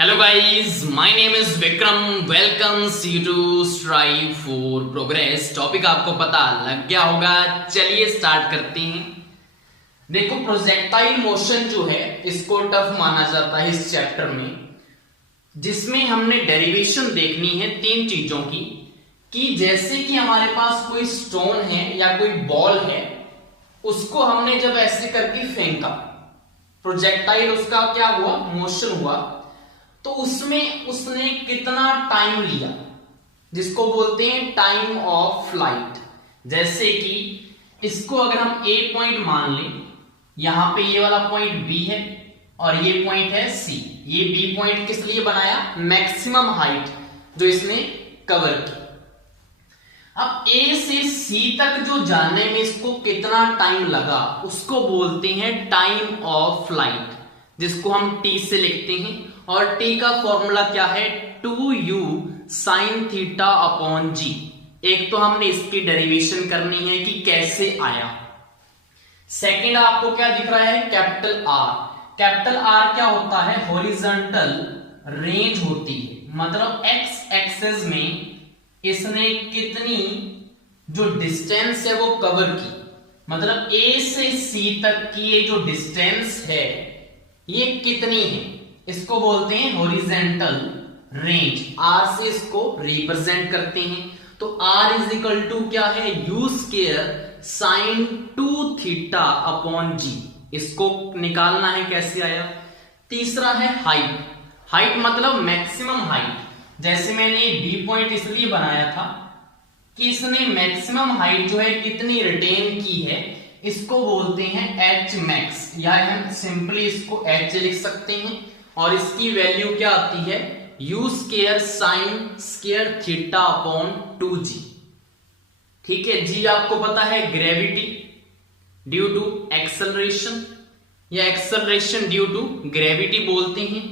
Hello guys, my name is Vikram. Welcomes you to strive for progress. Topic आपको पता लग गया होगा, चलिए स्टार्ट करते हैं। देखो, प्रोजेक्टाइल मोशन जो है इसको टफ माना जाता है इस चैप्टर में, जिसमें हमने डेरिवेशन देखनी है तीन चीजों की। कि जैसे कि हमारे पास कोई स्टोन है या कोई बॉल है, उसको हमने जब ऐसे करके फेंका, प्रोजेक्टाइल उसका क्या हुआ, मोशन हुआ, तो उसमें उसने कितना टाइम लिया, जिसको बोलते हैं टाइम ऑफ फ्लाइट। जैसे कि इसको अगर हम ए पॉइंट मान लें, यहां पे ये वाला पॉइंट बी है और ये पॉइंट है सी। ये बी पॉइंट किस लिए बनाया, मैक्सिमम हाइट जो इसने कवर की। अब ए से सी तक जो जाने में इसको कितना टाइम लगा, उसको बोलते हैं टाइम ऑफ फ्लाइट, जिसको हम टी से लिखते हैं। और टी का फॉर्मूला क्या है, 2u sin थीटा अपॉन जी। एक तो हमने इसकी डेरिवेशन करनी है कि कैसे आया। सेकंड आपको क्या दिख रहा है, कैपिटल आर। कैपिटल आर क्या होता है, हॉरिजॉन्टल रेंज होती है। मतलब एक्स एक्सिस में इसने कितनी जो डिस्टेंस है वो कवर की। मतलब ए से सी तक की ये जो डिस्टेंस है ये कितनी है, इसको बोलते हैं हॉरिजॉन्टल रेंज। आर से इसको रिप्रेजेंट करते हैं। तो आर इज इक्वल टू क्या है, U square sine 2 theta upon g. इसको निकालना है, कैसे आया। तीसरा है हाइट। हाइट मतलब मैक्सिमम हाइट। जैसे मैंने बी पॉइंट इसलिए बनाया था कि इसने मैक्सिमम हाइट जो है कितनी रिटेन की है, इसको बोलते हैं एच मैक्स, या हम सिंपली इसको एच लिख सकते हैं। और इसकी वैल्यू क्या आती है, U square sine square theta upon 2g। ठीक है, जी आपको पता है ग्रेविटी ड्यू टू एक्सेलरेशन, या एक्सेलरेशन ड्यू टू ग्रेविटी बोलते हैं।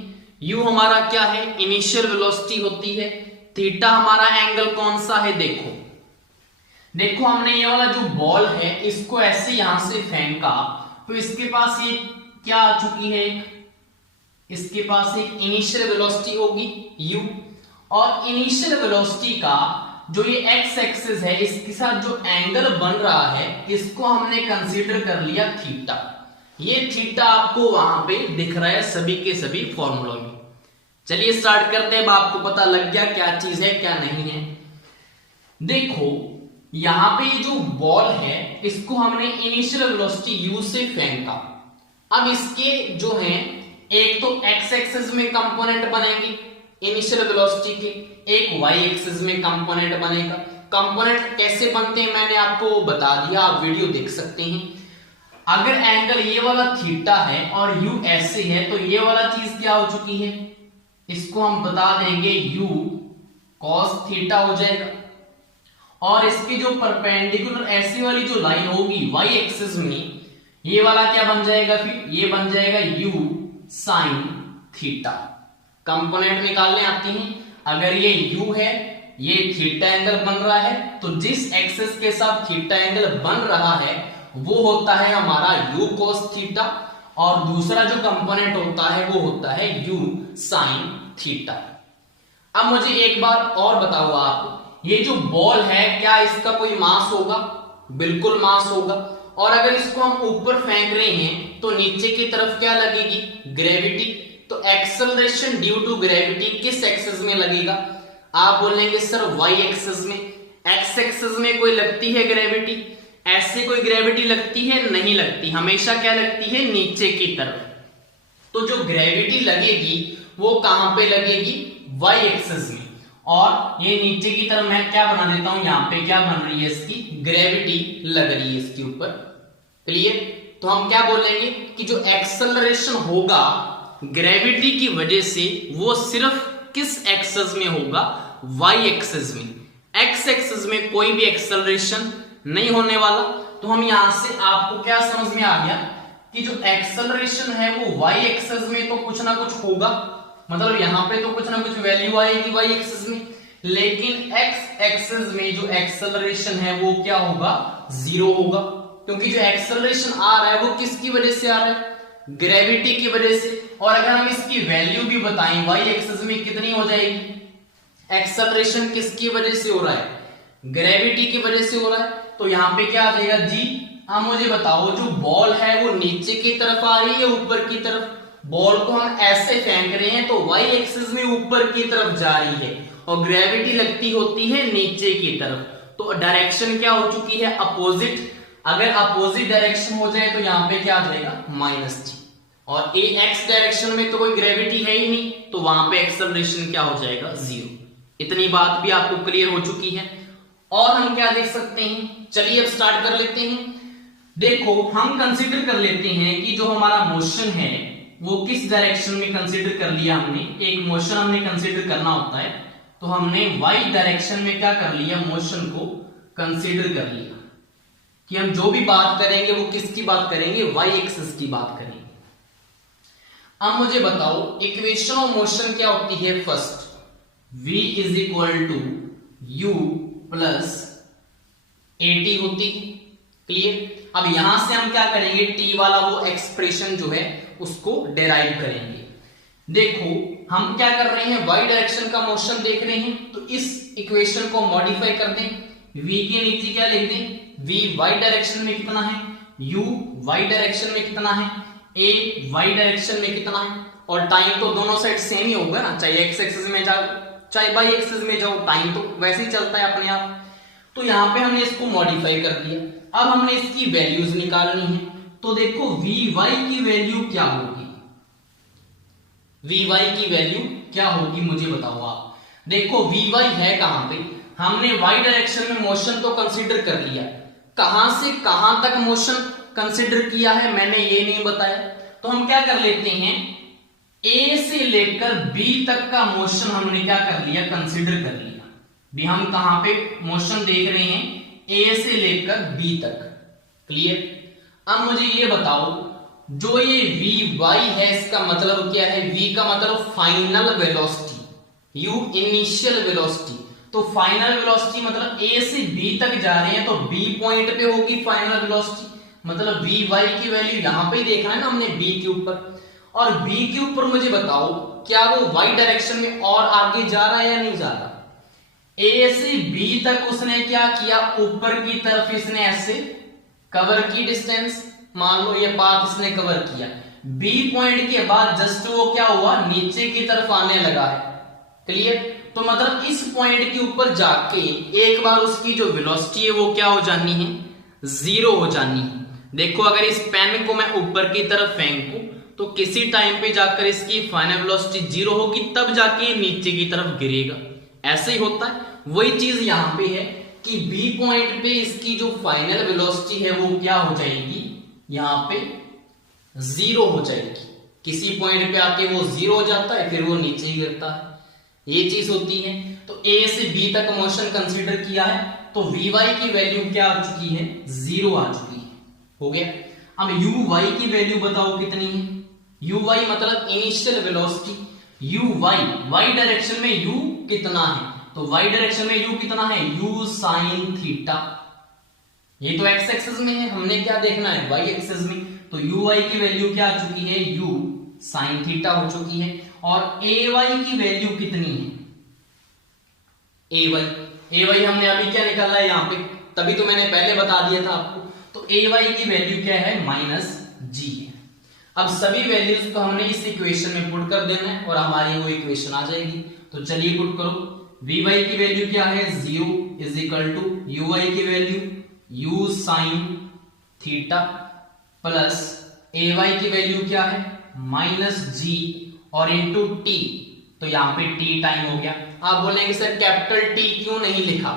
यू हमारा क्या है, इनिशियल वेलोसिटी होती है। थीटा हमारा एंगल कौन सा है, देखो हमने ये वाला जो बॉल है इसको ऐसे यहां से फेंका, तो इसके पास ये क्या आ चुकी है, इसके पास एक इनिशियल वेलोसिटी होगी u। और इनिशियल वेलोसिटी का जो ये x एक्सिस है, इसके साथ जो एंगल बन रहा है इसको हमने कंसीडर कर लिया थीटा। ये थीटा आपको वहां पे दिख रहा है सभी के सभी फॉर्मूलों में। चलिए स्टार्ट करते हैं। अब आपको पता लग गया क्या चीज है क्या नहीं है। देखो यहां पे जो बॉल है इसको हमने इनिशियल वेलोसिटी u से फेंका। अब इसके जो है, एक तो x एक्सिस में कंपोनेंट बनेगी इनिशियल वेलोसिटी के, एक y एक्सिस में कंपोनेंट बनेगा। कंपोनेंट कैसे बनते हैं मैंने आपको बता दिया, आप वीडियो देख सकते हैं। अगर एंगल ये वाला थीटा है और u ऐसे है, तो ये वाला चीज क्या हो चुकी है, इसको हम बता देंगे u cos थीटा हो जाएगा। और इसकी जो परपेंडिकुलर ऐसी वाली जो लाइन होगी y एक्सिस में, ये वाला क्या बन जाएगा, फिर ये बन जाएगा u साइन थीटा। कंपोनेंट निकालने आती हैं। अगर ये u है, ये थीटा एंगल बन रहा है, तो जिस एक्सिस के साथ थीटा एंगल बन रहा है वो होता है हमारा u cos थीटा, और दूसरा जो कंपोनेंट होता है वो होता है u साइन थीटा। अब मुझे एक बार और बताओ आप, ये जो बॉल है क्या इसका कोई मास होगा, बिल्कुल मास होगा। और अगर इसको हम ऊपर फेंक रहे हैं तो नीचे की तरफ क्या लगेगी, ग्रेविटी। तो एक्सेलरेशन ड्यू टू ग्रेविटी किस एक्सिस में लगेगा, आप बोलेंगे सर y एक्सिस में। x एक्सिस में कोई लगती है ग्रेविटी, ऐसे कोई ग्रेविटी लगती है, नहीं लगती। हमेशा क्या लगती है, नीचे की तरफ। तो जो ग्रेविटी लगेगी वो कहां पे लगेगी, y एक्सिस में। और ये नीचे की तरफ मैं क्या बना देता हूं, यहां पे क्या बन रही है, इसकी ग्रेविटी लग रही है इसके ऊपर। क्लियर। तो हम क्या बोलेंगे कि जो एक्सेलरेशन होगा ग्रेविटी की वजह से वो सिर्फ किस एक्सिस में होगा, y एक्सिस में। x एक्सिस में कोई भी एक्सेलरेशन नहीं होने वाला। तो हम यहां से आपको क्या समझ में आ गया कि जो एक्सेलरेशन है वो y एक्सिस में तो कुछ ना कुछ होगा, मतलब यहां पे तो कुछ ना कुछ वैल्यू आएगी y एक्सिस में। लेकिन x एक्सिस में जो एक्सेलरेशन है वो क्या होगा, 0 होगा। क्योंकि जो एक्सेलरेशन आ रहा है वो किसकी वजह से आ रहा है, ग्रेविटी की वजह से। और अगर हम इसकी वैल्यू भी बताएं y एक्सिस में कितनी हो जाएगी, एक्सेलरेशन किसकी वजह से हो रहा है, ग्रेविटी की वजह से हो रहा है, तो यहां पे क्या आ जाएगा जी। अब मुझे बताओ जो बॉल है वो नीचे की तरफ आ रही है या ऊपर की तरफ, बॉल को हम ऐसे फेंक रहे हैं तो y एक्सिस में ऊपर की तरफ जा रही है और ग्रेविटी लगती होती है नीचे की तरफ, तो डायरेक्शन क्या हो चुकी है, अपोजिट। अगर अपोजिट डायरेक्शन हो जाए तो यहां पे क्या आ जाएगा, -g, और ए एक्स डायरेक्शन में तो कोई ग्रेविटी है ही नहीं, तो वहां पे एक्सेलरेशन क्या हो जाएगा, 0। इतनी बात भी आपको क्लियर हो चुकी है। और हम क्या देख सकते हैं, चलिए अब स्टार्ट कर लेते हैं। देखो हम कंसीडर कर लेते हैं कि जो हमारा मोशन है वो किस डायरेक्शन में कंसीडर कर लिया हमने, एक मोशन हमने कंसीडर करना होता है, तो हमने y डायरेक्शन में क्या कर लिया, मोशन को कंसीडर कर लिया कि हम जो भी बात करेंगे वो किसकी बात करेंगे, y एक्सिस की बात करेंगे। अब मुझे बताओ इक्वेशन ऑफ मोशन क्या होती है, first v is equal to u plus at होती है, क्लियर। अब यहां से हम क्या करेंगे, t वाला वो एक्सप्रेशन जो है उसको डेराइव करेंगे। देखो हम क्या कर रहे हैं, y डायरेक्शन का मोशन देख रहे हैं, तो इस इक्वेशन को मॉडिफाई कर दें, v के नीचे क्या लिख दें, v y डायरेक्शन में कितना है, u y डायरेक्शन में कितना है, a y डायरेक्शन में कितना है, और टाइम तो दोनों साइड सेम ही होगा ना, चाहे x एक्सिस में जाओ चाहे y एक्सिस में जाओ, टाइम तो वैसे ही चलता है अपने आप। तो यहां पे हमने इसको मॉडिफाई कर दिया, अब हमने इसकी वैल्यूज निकालनी है। तो देखो vy की वैल्यू क्या होगी, vy की वैल्यू क्या होगी मुझे बताओ आप। देखो vy है कहां पे, हमने y डायरेक्शन में मोशन तो कंसीडर कर लिया, कहां से कहां तक मोशन कंसीडर किया है मैंने ये नहीं बताया, तो हम क्या कर लेते हैं, a से लेकर b तक का मोशन हमने क्या कर लिया, कंसीडर कर लिया। भी हम कहां पे मोशन देख रहे हैं, a से लेकर b तक, क्लियर। अब मुझे ये बताओ जो ये vy है इसका मतलब क्या है, v का मतलब final velocity, u initial velocity, तो फाइनल वेलोसिटी मतलब a से b तक जा रहे हैं तो b पॉइंट पे होगी फाइनल वेलोसिटी, मतलब vy की वैल्यू यहां पे देखना है ना हमने b के ऊपर, और b के ऊपर मुझे बताओ क्या वो y डायरेक्शन में और आगे जा रहा है या नहीं जा रहा, a से b तक उसने क्या किया, ऊपर की तरफ इसने ऐसे कवर की डिस्टेंस, मान लो ये पाथ इसने कवर किया, b पॉइंट के बाद जस्ट वो क्या हुआ, नीचे की तरफ आने लगा है, क्लियर। तो मतलब इस पॉइंट के ऊपर जाके एक बार उसकी जो वेलोसिटी है वो क्या हो जानी है, 0 हो जानी है। देखो अगर इस पेन को मैं ऊपर की तरफ फेंकूं तो किसी टाइम पे जाकर इसकी फाइनल वेलोसिटी 0 होगी, तब जाके नीचे की तरफ गिरेगा, ऐसे ही होता है। वही चीज यहां पे है कि बी पॉइंट पे इसकी जो फाइनल वेलोसिटी है वो क्या हो जाएगी, यहां पे 0 हो जाएगी, किसी पॉइंट पे आके वो 0 हो जाता है, फिर वो नीचे ही गिरता है, ये चीज होती है। तो a से b तक मोशन कंसीडर किया है तो vy की वैल्यू क्या आ चुकी है, 0 आ चुकी है, हो गया। अब uy की वैल्यू बताओ कितनी है, uy मतलब इनिशियल वेलोसिटी, y डायरेक्शन में u कितना है, तो y डायरेक्शन में u कितना है, u साइन थीटा, ये तो x एक्सिस में है, हमने क्या देखना है y एक्सिस में, तो uy की वैल्यू क्या आ चुकी है, u साइन थीटा हो चुकी है। और ay की वैल्यू कितनी है, ay हमने अभी क्या निकाला है यहां पे, तभी तो मैंने पहले बता दिया था आपको, तो ay की वैल्यू क्या है, -g है। अब सभी वैल्यूज को हमने इस इक्वेशन में पुट कर देना है और हमारी वो इक्वेशन आ जाएगी। तो चलिए पुट करो, vy की वैल्यू क्या है, 0 इज इक्वल टू uy की value u sine theta plus ay की वैल्यू क्या है, -g और इंटू t, तो यहां पे t टाइम हो गया। आप बोलेंगे सर कैपिटल T क्यों नहीं लिखा,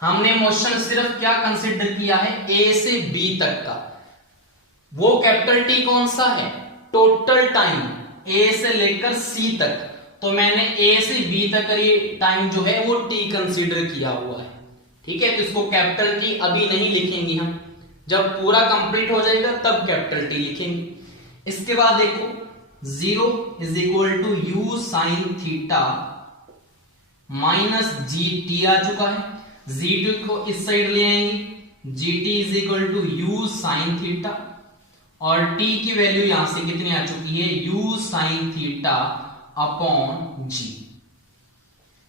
हमने मोशन सिर्फ क्या कंसीडर किया है, a से b तक का, वो कैपिटल T कौन सा है, टोटल टाइम a से लेकर c तक, तो मैंने a से b तक ये टाइम जो है वो t कंसीडर किया हुआ है, ठीक है। तो इसको कैपिटल T अभी नहीं लिखेंगे हम, जब पूरा कंप्लीट हो जाएगा तब कैपिटल T लिखेंगे। इसके बाद देखो 0 is equal to u sine theta minus gt आ चुका है, gt को इस साइड ले आएंगे, gt is equal to u sine theta और t की वैल्यू यहां से कितनी आ चुकी है, u sin theta upon g।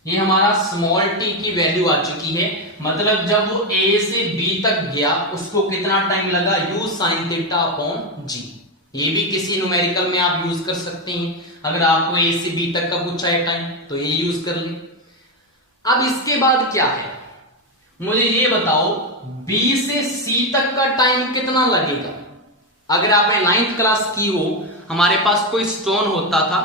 ये हमारा स्मॉल t की वैल्यू आ चुकी है, मतलब जब वो a से b तक गया उसको कितना टाइम लगा, u sin theta upon g। ये भी किसी न्यूमेरिकल में आप यूज कर सकते हैं, अगर आपको a से b तक का पूछा है टाइम तो ये यूज कर लें। अब इसके बाद क्या है, मुझे ये बताओ b से c तक का टाइम कितना लगेगा। अगर आपने 9th क्लास की हो, हमारे पास कोई स्टोन होता था,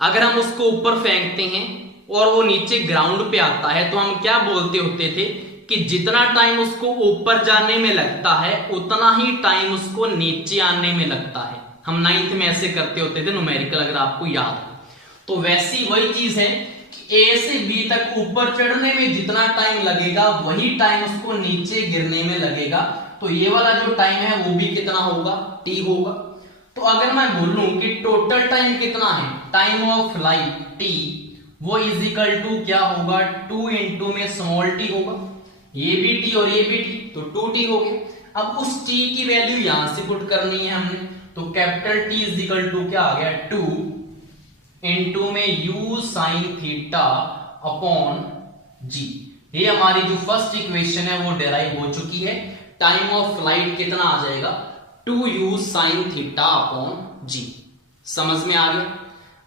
अगर हम उसको ऊपर फेंकते हैं और वो नीचे ग्राउंड पे आता है तो हम क्या बोलते होते थे कि जितना टाइम उसको ऊपर जाने में लगता है उतना ही टाइम उसको नीचे आने में लगता है। हम 9th में ऐसे करते होते थे न्यूमेरिकल, अगर आपको याद हो। तो वैसी वही चीज है कि A से B तक ऊपर चढ़ने में जितना टाइम लगेगा वही टाइम उसको नीचे गिरने में लगेगा। तो ये वाला जो टाइम है वो भी कितना होगा, t होगा। तो अगर मैं बोलूं कि टोटल टाइम कितना है, टाइम ऑफ फ्लाइट t, वो इज इक्वल टू क्या होगा, 2 इंटू में स्मॉल t होगा, ये भी t और ये भी t, तो 2t हो गया। अब उस t की वैल्यू यहां से पुट करनी है हमने, तो capital T is equal to क्या आ गया, 2 इंटू में u sine theta upon g। ये हमारी जो फर्स्ट इक्वेशन है वो डेराइव हो चुकी है। टाइम ऑफ फ्लाइट कितना आ जाएगा, 2u sine theta upon g। समझ में आ गया।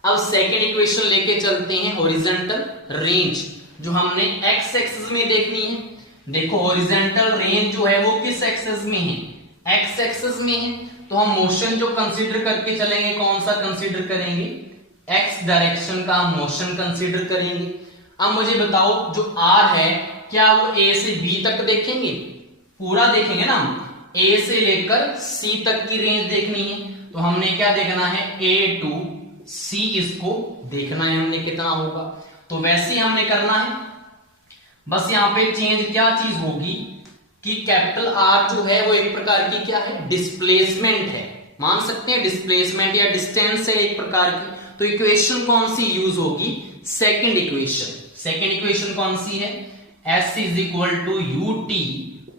अब सेकेंड इक्वेशन लेके चलते हैं, हॉरिजॉन्टल रेंज जो हमने x एक्सिस में देखनी है। देखो हॉरिजॉन्टल रेंज जो है वो किस एक्सिस में है, x एक्सिस में है। तो हम मोशन जो कंसीडर करके चलेंगे, कौन सा कंसीडर करेंगे, x डायरेक्शन का हम मोशन कंसीडर करेंगे। अब मुझे बताओ जो r है, क्या वो a से b तक देखेंगे, पूरा देखेंगे ना, a से लेकर c तक की रेंज देखनी है। तो हमने क्या देखना है, a टू c, इसको देखना है हमने कितना होगा। तो वैसे ही हमने करना है, बस यहाँ पे चेंज क्या चीज होगी कि कैपिटल R जो है वो एक प्रकार की क्या है, डिस्प्लेसमेंट है, मान सकते हैं डिस्प्लेसमेंट या डिस्टेंस है एक प्रकार की। तो इक्वेशन कौन सी यूज होगी, सेकेंड इक्वेशन। सेकेंड इक्वेशन कौन सी है, s is equal to u t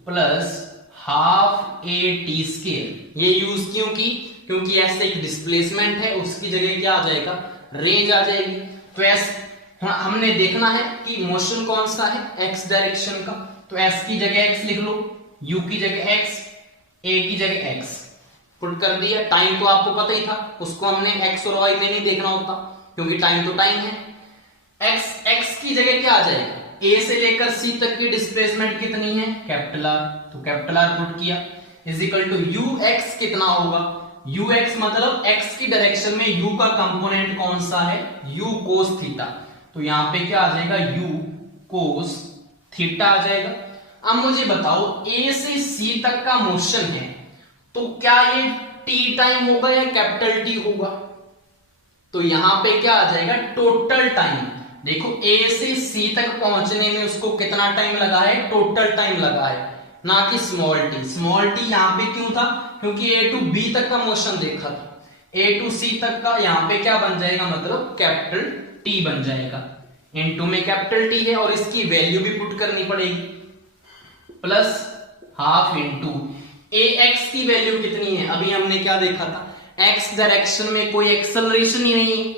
plus half a t square. ये यूज क्यों की, क्योंकि s एक डिस्प्लेसमेंट है, उसकी जगह क्या आ जाएगा, रेंज आ जाएगी। तो s हमने देखना है कि मोशन कौन सा है, x डायरेक्शन का। तो s की जगह x लिख लो, u की जगह x, a की जगह x पुट कर दिया। टाइम तो आपको पता ही था, उसको हमने x और y में नहीं देखना होता क्योंकि टाइम तो टाइम है। x की जगह क्या आ जाएगा, a से लेकर c तक की डिस्प्लेसमेंट कितनी है, कैपिटल R, तो कैपिटल R पुट किया इज इक्वल टू ux कितना होगा, ux मतलब x की डायरेक्शन में u का कंपोनेंट कौन सा है, u cos थीटा। तो यहां पे क्या आ जाएगा, u cos थीटा आ जाएगा। अब मुझे बताओ a से c तक का मोशन है, तो क्या ये t टाइम होगा या कैपिटल T होगा। तो यहां पे क्या आ जाएगा, टोटल टाइम। देखो a से c तक पहुंचने में उसको कितना टाइम लगा है, टोटल टाइम लगा है, ना कि स्मॉल t। स्मॉल t यहां पे क्यों था, क्योंकि a टू b तक का मोशन देखा था। a टू c तक का यहां पे क्या बन जाएगा, मतलब कैपिटल T बन जाएगा। इनटू में कैपिटल T है और इसकी वैल्यू भी पुट करनी पड़ेगी, प्लस हाफ इनटू ax की वैल्यू कितनी है, अभी हमने क्या देखा था, x डायरेक्शन में कोई एक्सेलरेशन ही नहीं है,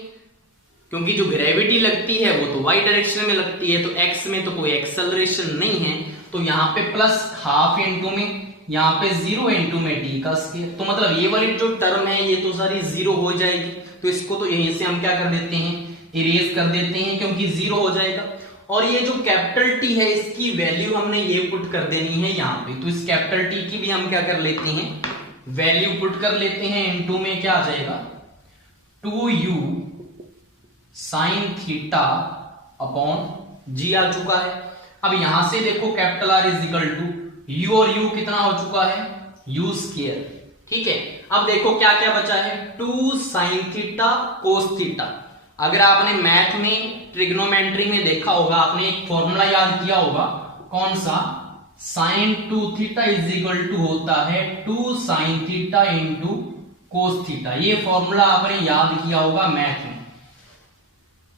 क्योंकि जो ग्रेविटी लगती है वो तो y डायरेक्शन में लगती है, तो x में तो कोई एक्सेलरेशन नहीं है। तो यहाँ पे प्लस हाफ इंटू में, यहाँ पे 0 इंटू में t का स्क्वायर। तो मतलब ये वाली जो टर्म है ये तो सारी 0 हो जाएगी। तो इसको तो यहीं से हम क्या कर देते हैं, इरेज कर देते हैं, क्योंकि 0 हो जाएगा। और ये जो कैपिटल T है इसकी वैल्यू हमने ये पुट कर देनी है यहाँ पे। तो इस कैपिटल T की भी हम क्या कर लेते हैं, वैल्यू पुट कर लेते हैं। इनटू में क्या आ जाएगा, 2u sine theta upon g आ चुका है। अब यहां से देखो capital R is equal to u, और u कितना हो चुका है, u स्क्वायर। ठीक है, अब देखो क्या क्या बचा है, 2 साइन थीटा कोस थीटा। अगर आपने मैथ में ट्रिग्नोमेट्री में देखा होगा, आपने एक फॉर्मूला याद किया होगा, कौन सा, sine 2 theta is equal to होता है 2 sine theta into cos theta. ये फॉर्मूला आपने याद किया होगा, मैथ में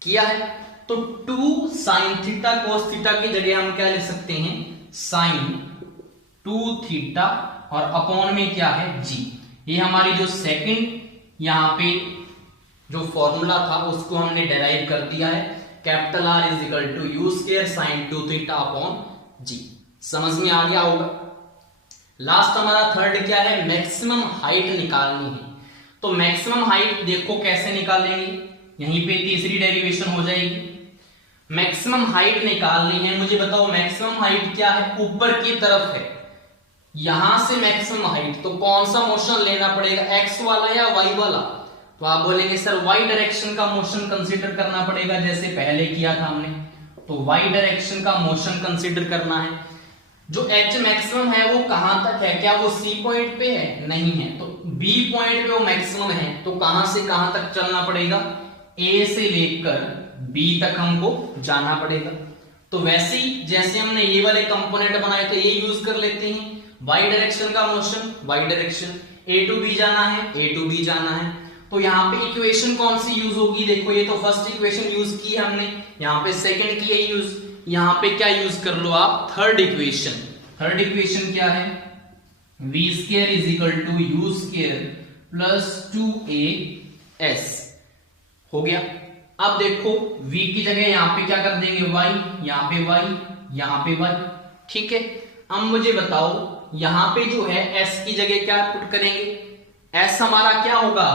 किया है। तो 2 साइन थीटा कोस थीटा की जगह हम क्या लिख सकते हैं, साइन 2 थीटा और अपॉन में क्या है g। ये हमारी जो सेकंड यहाँ पे जो फॉर्मूला था उसको हमने डेराइव कर दिया है, capital R is equal to you square sine 2 theta upon g. समझ में आ गया होगा। लास्ट हमारा थर्ड क्या है, मैक्सिमम हाइट निकालनी है। तो मैक्सिमम हाइट देखो कैसे निकालेंगे, यहीं पे तीसरी डेरिवेशन हो जाएगी। मैक्सिमम हाइट निकालनी है, मुझे बताओ मैक्सिमम हाइट क्या है, ऊपर की तरफ है, यहां से मैक्सिमम हाइट, तो कौन सा मोशन लेना पड़ेगा, एक्स वाला या वाई वाला? तो आप बोलेंगे सर वाई डायरेक्शन का मोशन कंसीडर करना पड़ेगा, जैसे पहले किया था हमने। तो वाई डायरेक्शन का मोशन कंसीडर करना है। जो एच मैक्सिमम है वो कहां तक है, क्या वो सी पॉइंट पे है? नहीं है। तो बी पॉइंट पे वो मैक्सिमम है, तो कहां से कहां तक चलना पड़ेगा, ए से लेकर बी तक हमको जाना पड़ेगा। तो वैसे ही जैसे हमने ये वाले कंपोनेंट बनाए तो ये यूज कर लेते हैं, वाई डायरेक्शन का motion, Y direction, A to B जाना है, ए टू बी जाना है। तो यहाँ पे इक्वेशन कौन सी यूज होगी, देखो ये तो फर्स्ट इक्वेशन यूज की है हमने, यहाँ पे सेकंड की है यूज, यहाँ पे क्या यूज कर लो आप, थर्ड इक्वेशन। थर्ड इक्वेशन क्या है, v square is equal to you square plus 2as हो गया। अब देखो v की जगह यहाँ पे क्या कर देंगे, y, यहाँ पे y, यहाँ पे y, ठीक है। अब मुझे बताओ यहाँ पे जो है s की जगह क्या पुट करेंगे, s हमारा क्या होगा,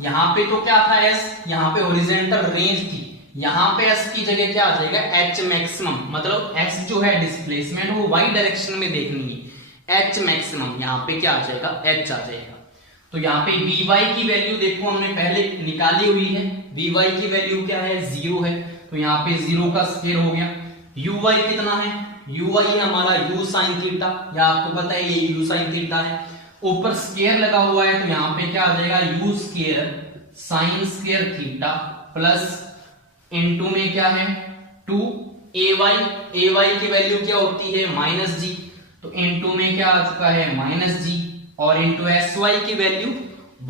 यहाँ पे तो क्या था s, यहाँ पे हॉरिजॉन्टल रेंज थी, यहाँ पे s की जगह क्या आ जाएगा, h मैक्सिमम, मतलब s जो है डिस्प्लेसमेंट वो y डायरेक्शन में देखनी है, h मैक्सिमम यहाँ पे क्या आ जाएगा, h आ जाएगा। तो यहाँ पे vy की वैल्यू देखो हमने पहले निकाली हुई है, vy की वैल्यू क्या है, 0 है, तो यहाँ पे 0 का स्क्वायर हो गया। uy कितना है, uy हमारा u sin थीटा, या आपको पता है ये u sin थीटा है, ऊपर स्क्वायर लगा हुआ है, तो यहाँ पे क्या आ जाएगा, u square sine square theta plus into में क्या है 2ay, ay की वैल्यू क्या होती है माइनस जी, तो इनटू में क्या आ चुका है माइनस जी, और इनटू sy की वैल्यू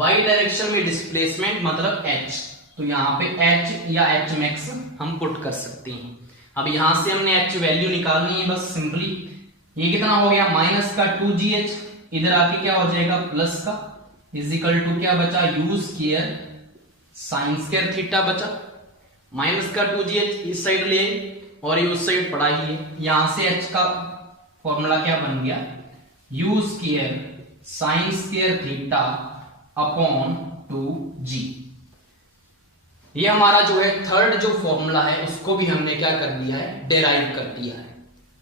y डायरेक्शन में डिस्प्लेसमेंट मतलब h, तो यहाँ पे h या h मैक्स हम पुट कर सकते हैं। अब यहां से हमने h वैल्यू निकालनी है बस सिंपली, ये कितना हो गया माइनस का 2gh, इधर आके क्या हो जाएगा प्लस का, इज इक्वल टू क्या बचा, u square sine square theta बचा, माइनस का 2gh इस साइड ले और ये उस साइड पड़ा ही है, यहां से h का फॉर्मूला क्या बन गया, u square sine square theta upon 2g। ये हमारा जो है थर्ड जो फॉर्मूला है उसको भी हमने क्या कर दिया है, डेराइव कर दिया है।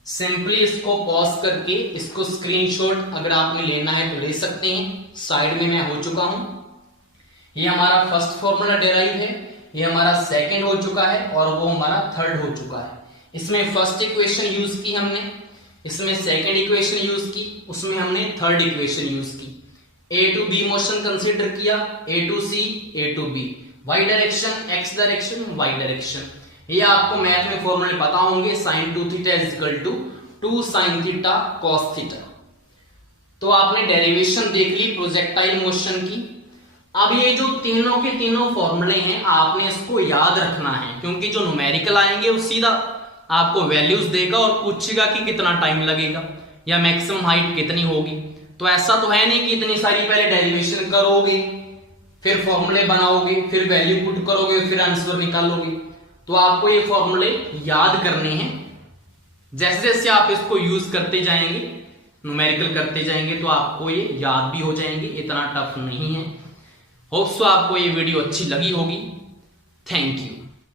सिंपली इसको पॉज करके इसको स्क्रीनशॉट अगर आपने लेना है तो ले सकते हैं, साइड में मैं हो चुका हूं। ये हमारा फर्स्ट फॉर्मूला डेराइव है, ये हमारा सेकंड हो चुका है और वो हमारा थर्ड हो चुका है। इसमें फर्स्ट इक्वेशन यूज की हमने, इसमें सेकंड इक्वेशन यूज की, उसमें हमने थर्ड इक्वेशन यूज की। A to B motion consider किया, A to C, A to B, Y direction, X direction, Y direction. ये आपको मैथ में फॉर्मूले पता होंगे, sine 2 theta is equal to 2 sine theta cos theta. तो आपने डेरिवेशन देख ली प्रोजेक्टाइल मोशन की। अब ये जो तीनों के तीनों फॉर्मूले हैं आपने इसको याद रखना है, क्योंकि जो न्यूमेरिकल आएंगे वो सीधा आपको वैल्यूज देगा और पूछेगा कि कितना टाइम लगेगा या मैक्सिमम हाइट कितनी होगी। तो ऐसा तो है नहीं कि इतनी सारी पहले डेरिवेशन करोगे, फिर फॉर्मूले बनाओगे, फिर वैल्यू पुट करोगे, फिर आंसर निकालोगे। तो आपको ये फॉर्मूले याद करने हैं, जैसे जैसे आप इसको यूज करते जाएंगे, न्यूमेरिकल करते जाएंगे तो आपको ये याद भी हो जाएंगे, इतना टफ नहीं है। होप सो आपको ये वीडियो अच्छी लगी होगी। Thank you.